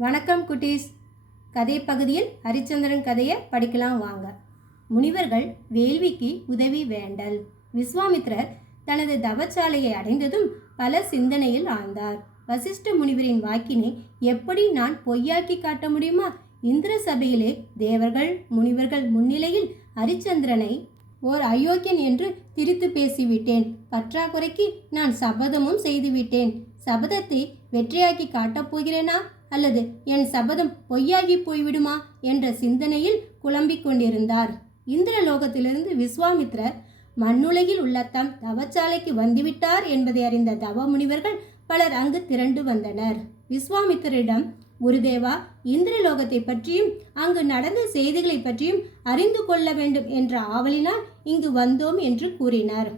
வணக்கம் குட்டீஸ். கதை பகுதியில் ஹரிச்சந்திரன் கதையை படிக்கலாம் வாங்க. முனிவர்கள் வேள்விக்கு உதவி வேண்டல். விஸ்வாமித்ரர் தனது தவச்சாலையை அடைந்ததும் பல சிந்தனையில் ஆழ்ந்தார். வசிஷ்ட முனிவரின் வாக்கினை எப்படி நான் பொய்யாக்கி காட்ட முடியுமா? இந்திர சபையிலே தேவர்கள் முனிவர்கள் முன்னிலையில் ஹரிச்சந்திரனை ஓர் அயோக்கியன் என்று திரித்து பேசிவிட்டேன். பற்றாக்குறைக்கு நான் சபதமும் செய்துவிட்டேன். சபதத்தை வெற்றியாக்கி காட்டப் போகிறேனா? அல்லது என் சபதம் பொய்யாகி போய்விடுமா என்ற சிந்தனையில் குழம்பிக் கொண்டிருந்தார். இந்திரலோகத்திலிருந்து விஸ்வாமித்ரர் மண்ணுலகில் உள்ள தம் தவச்சாலைக்கு வந்துவிட்டார் என்பதை அறிந்த தவ முனிவர்கள் பலர் அங்கு திரண்டு வந்தனர். விஸ்வாமித்திரிடம் குருதேவா இந்திரலோகத்தை பற்றியும் அங்கு நடந்த செய்திகளை பற்றியும் அறிந்து கொள்ள வேண்டும் என்ற ஆவலினால் இங்கு வந்தோம் என்று கூறினார்.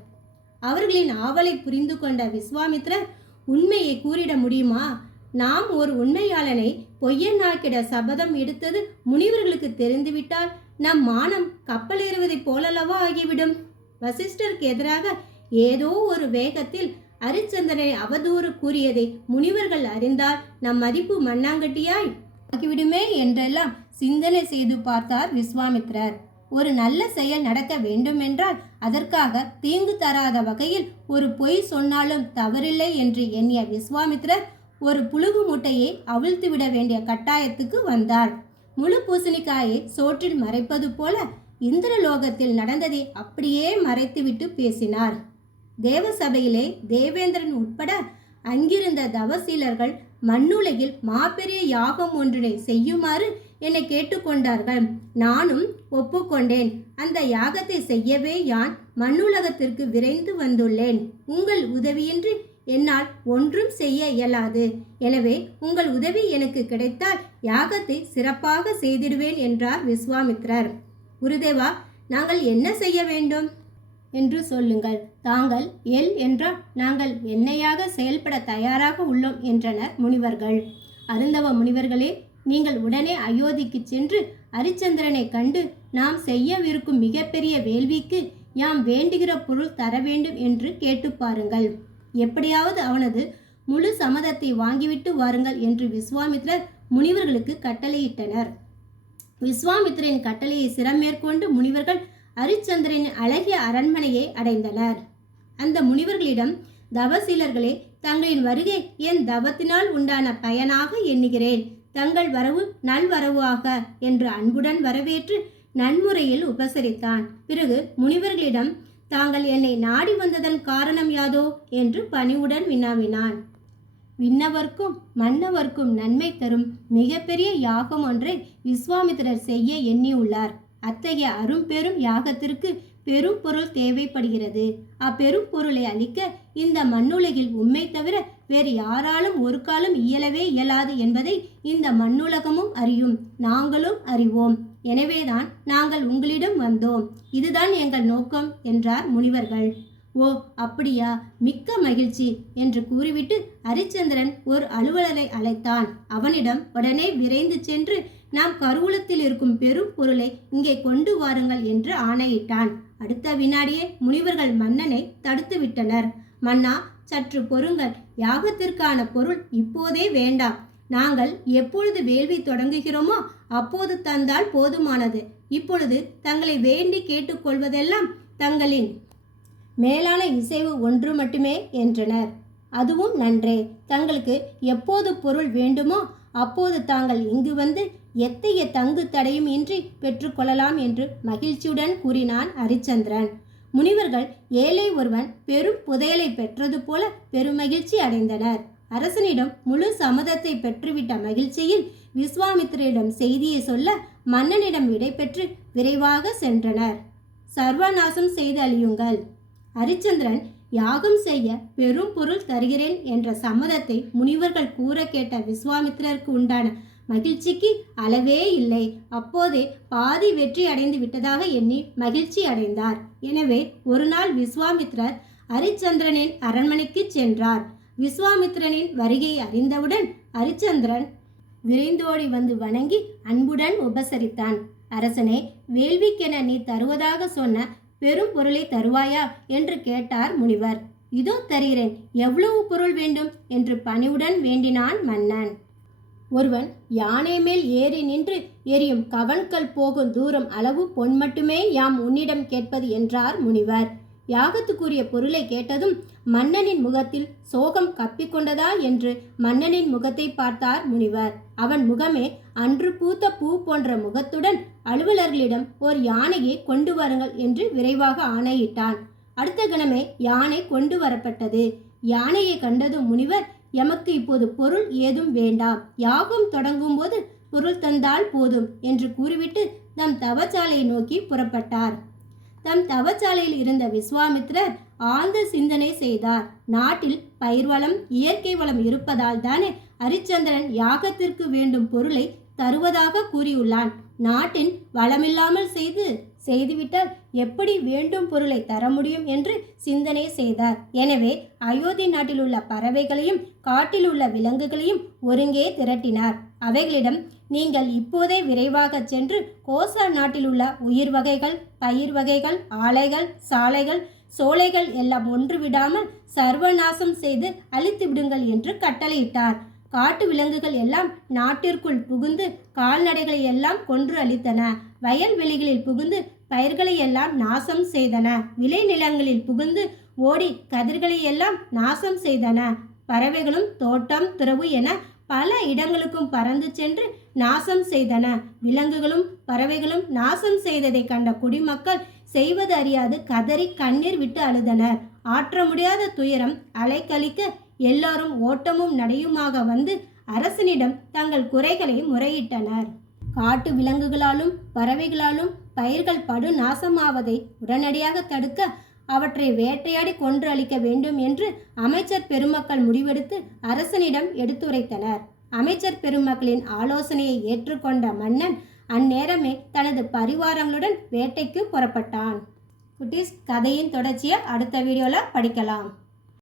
அவர்களின் ஆவலை புரிந்து கொண்ட விஸ்வாமித்ரர் உண்மையை கூறிட முடியுமா? நாம் ஒரு உண்மையாளனை பொய்யனாக்கிட சபதம் எடுத்தது முனிவர்களுக்கு தெரிந்துவிட்டால் நம் மானம் கப்பலேறுவதைப் போலல்லவா ஆகிவிடும். வசிஷ்டருக்கு எதிராக ஏதோ ஒரு வேகத்தில் அரிச்சந்திரனை அவதூறு கூறியதை முனிவர்கள் அறிந்தால் நம் மதிப்பு மண்ணாங்கட்டியாய்? ஆகிவிடுமே என்றெல்லாம் சிந்தனை செய்து பார்த்தார் விஸ்வாமித்ரர். ஒரு நல்ல செயல் நடக்க வேண்டுமென்றால் அதற்காக தீங்கு தராத வகையில் ஒரு பொய் சொன்னாலும் தவறில்லை என்று எண்ணிய விஸ்வாமித்ரர் ஒரு புழுகு மூட்டையை அவிழ்த்து விட வேண்டிய கட்டாயத்துக்கு வந்தார் முழு பூசணிக்காயை சோற்றில் மறைப்பது போல இந்திரலோகத்தில் நடந்ததை அப்படியே மறைத்துவிட்டு பேசினார். தேவசபையிலே தேவேந்திரன் உட்பட அங்கிருந்த தவசீலர்கள் மண்ணுலகில் மாபெரிய யாகம் ஒன்றினை செய்யுமாறு என்னை கேட்டுக்கொண்டார்கள். நானும் ஒப்புக்கொண்டேன். அந்த யாகத்தை செய்யவே யான் மண்ணுலகத்திற்கு விரைந்து வந்துள்ளேன். உங்கள் உதவியின்றி என்னால் ஒன்றும் செய்ய இயலாது. எனவே உங்கள் உதவி எனக்கு கிடைத்தால் யாகத்தை சிறப்பாக செய்திடுவேன் என்றார் விஸ்வாமித்ரர். குருதேவா நாங்கள் என்ன செய்ய வேண்டும்? என்று சொல்லுங்கள். தாங்கள் எல் என்றால் நாங்கள் என்னையாக செயல்பட தயாராக உள்ளோம் என்றனர் முனிவர்கள். அருந்தவ முனிவர்களே நீங்கள் உடனே அயோத்திக்கு சென்று அரிச்சந்திரனை கண்டு நாம் செய்யவிருக்கும் மிகப்பெரிய வேள்விக்கு யாம் வேண்டுகிற பொருள் தர வேண்டும் என்று கேட்டு பாருங்கள். எப்படியாவது அவனது முழு சம்மதத்தை வாங்கிவிட்டு வாருங்கள் என்று விஸ்வாமித்ரர் முனிவர்களுக்கு கட்டளையிட்டனர். விஸ்வாமித்திரின் கட்டளையை சிரமேற்கொண்டு முனிவர்கள் அரிச்சந்திரனின் அழகிய அரண்மனையை அடைந்தனர். அந்த முனிவர்களிடம் தவசீலர்களே தங்களின் வருகை என் தவத்தினால் உண்டான பயனாக எண்ணுகிறேன். தங்கள் வரவு நல்வரவாக என்று அன்புடன் வரவேற்று நன்முறையில் உபசரித்தான். பிறகு முனிவர்களிடம் தாங்கள் என்னை நாடி வந்ததன் காரணம் யாதோ? என்று பணிவுடன் வினாவினான். விண்ணவர்க்கும் மன்னவர்க்கும் நன்மை தரும் மிகப்பெரிய யாகம் ஒன்றை விஸ்வாமித்திரர் செய்ய எண்ணியுள்ளார். அத்தகைய அரும்பெரும் யாகத்திற்கு பெரும் பொருள் தேவைப்படுகிறது. அப்பெரும் பொருளை அளிக்க இந்த மண்ணுலகில் உண்மை தவிர வேறு யாராலும் ஒரு காலம் இயலவே இயலாது என்பதை இந்த மண்ணுலகமும் அறியும். நாங்களும் அறிவோம். எனவேதான் நாங்கள் உங்களிடம் வந்தோம். இதுதான் எங்கள் நோக்கம் என்றார் முனிவர்கள். ஓ அப்படியா? மிக்க மகிழ்ச்சி என்று கூறிவிட்டு ஹரிச்சந்திரன் ஒரு அலுவலரை அழைத்தான். அவனிடம் உடனே விரைந்து சென்று நாம் கருவூலத்தில் இருக்கும் பெரும் பொருளை இங்கே கொண்டு வாருங்கள் என்று ஆணையிட்டான். அடுத்த வினாடியே முனிவர்கள் மன்னனை தடுத்துவிட்டனர் மன்னா சற்று பொறுங்கள். யாகத்திற்கான பொருள் இப்போதே வேண்டாம். நாங்கள் எப்பொழுது வேள்வி தொடங்குகிறோமோ அப்போது தந்தால் போதுமானது. இப்பொழுது தங்களை வேண்டி கேட்டுக்கொள்வதெல்லாம் தங்களின் மேலான இசைவு ஒன்று மட்டுமே என்றனர். அதுவும் நன்றே. தங்களுக்கு எப்போது பொருள் வேண்டுமோ அப்போது தாங்கள் இங்கு வந்து எத்தகைய தங்கு தடையும் இன்றி பெற்றுக்கொள்ளலாம் என்று மகிழ்ச்சியுடன் கூறினான் ஹரிச்சந்திரன் முனிவர்கள் ஏழை ஒருவன் பெரும் புதையலை பெற்றது போல பெருமகிழ்ச்சி அடைந்தனர். அரசனிடம் முழு சம்மதத்தை பெற்றுவிட்ட மகிழ்ச்சியில் விஸ்வாமித்திரிடம் செய்தியை சொல்ல மன்னனிடம் விடைபெற்று விரைவாக சென்றனர். சர்வநாசம் செய்து அழியுங்கள். ஹரிச்சந்திரன் யாகம் செய்ய பெரும் பொருள் தருகிறேன் என்ற சம்மதத்தை முனிவர்கள் கூற கேட்ட விஸ்வாமித்திரருக்கு உண்டான மகிழ்ச்சிக்கு அளவே இல்லை. அப்போதே பாதி வெற்றி அடைந்து விட்டதாக எண்ணி மகிழ்ச்சி அடைந்தார். எனவே ஒரு நாள் விஸ்வாமித்ரர் ஹரிச்சந்திரனின் அரண்மனைக்கு சென்றார். விஸ்வாமித்திரனின் வருகையை அறிந்தவுடன் ஹரிச்சந்திரன் விரைந்தோடி வந்து வணங்கி அன்புடன் உபசரித்தான். அரசனே வேள்விக்கென நீ தருவதாக சொன்ன பெரும் பொருளை தருவாயா என்று கேட்டார் முனிவர். இதோ தருகிறேன். எவ்வளவு பொருள் வேண்டும் என்று பணிவுடன் வேண்டினான் மன்னன். ஒருவன் யானை மேல் ஏறி நின்று எரியும் கவன்கள் போகும் தூரம் அளவு பொன் மட்டுமே யாம் உன்னிடம் கேட்பது என்றார் முனிவர். யாகத்துக்குரிய பொருளை கேட்டதும் மன்னனின் முகத்தில் சோகம் கப்பிக்கொண்டதா என்று மன்னனின் முகத்தை பார்த்தார் முனிவர். அவன் முகமே அன்று பூத்த பூ போன்ற முகத்துடன் அலுவலர்களிடம் ஒரு யானையை கொண்டு வருங்கள் என்று விரைவாக ஆணையிட்டான். அடுத்த கணமே யானை கொண்டு வரப்பட்டது. யானையை கண்டதும் முனிவர் எமக்கு இப்போது பொருள் ஏதும் வேண்டாம். யாகம் தொடங்கும் போது பொருள் தந்தால் போதும் என்று கூறிவிட்டு தம் தவச்சாலையை நோக்கி புறப்பட்டார். தம் தவச்சாலையில் இருந்த விஸ்வாமித்ரர் ஆழ்ந்த சிந்தனை செய்தார். நாட்டில் பயிர் வளம் இயற்கை வளம் இருப்பதால் தானே ஹரிச்சந்திரன் யாகத்திற்கு வேண்டும் பொருளை தருவதாக கூறியுள்ளான். நாட்டின் வளமில்லாமல் செய்து செய்துவிட்டால் எப்படி வேண்டும் பொருளை தர முடியும் என்று சிந்தனை செய்தார். எனவே அயோத்தி நாட்டில் உள்ள பறவைகளையும் காட்டில் உள்ள விலங்குகளையும் ஒருங்கே திரட்டினார். அவைகளிடம் நீங்கள் இப்போதே விரைவாக சென்று கோசா நாட்டில் உள்ள உயிர் வகைகள் பயிர் வகைகள் ஆலைகள் சாலைகள் சோலைகள் எல்லாம் ஒன்று விடாமல் சர்வநாசம் செய்து அழித்து விடுங்கள் என்று கட்டளையிட்டார். காட்டு விலங்குகள் எல்லாம் நாட்டிற்குள் புகுந்து கால்நடைகளை எல்லாம் கொன்று அழித்தன. வயல்வெளிகளில் புகுந்து பயிர்களை எல்லாம் நாசம் செய்தன. விளைநிலங்களில் புகுந்து ஓடி கதிர்களை எல்லாம் நாசம் செய்தன. பறவைகளும் தோட்டம் துறவு என பல இடங்களுக்கும் பறந்து சென்று நாசம் செய்தன. விலங்குகளும் பறவைகளும் நாசம் செய்ததை கண்ட குடிமக்கள் செய்வது அறியாது கதறி கண்ணீர் விட்டு அழுதனர். ஆற்ற முடியாத துயரம் அலைக்கழிக்க எல்லாரும் ஓட்டமும் நடையுமாக வந்து அரசனிடம் தங்கள் குறைகளை முறையிட்டனர். காட்டு விலங்குகளாலும் பறவைகளாலும் பயிர்கள் படு நாசமாவதை உடனடியாக தடுக்க அவற்றை வேட்டையாடி கொன்று அளிக்க வேண்டும் என்று அமைச்சர் பெருமக்கள் முடிவெடுத்து அரசனிடம் எடுத்துரைத்தனர். அமைச்சர் பெருமக்களின் ஆலோசனையை ஏற்றுக்கொண்ட மன்னன் அந்நேரமே தனது பரிவாரங்களுடன் வேட்டைக்கு புறப்பட்டான். குட்டீஸ் கதையின் தொடர்ச்சியை அடுத்த வீடியோவில் படிக்கலாம்.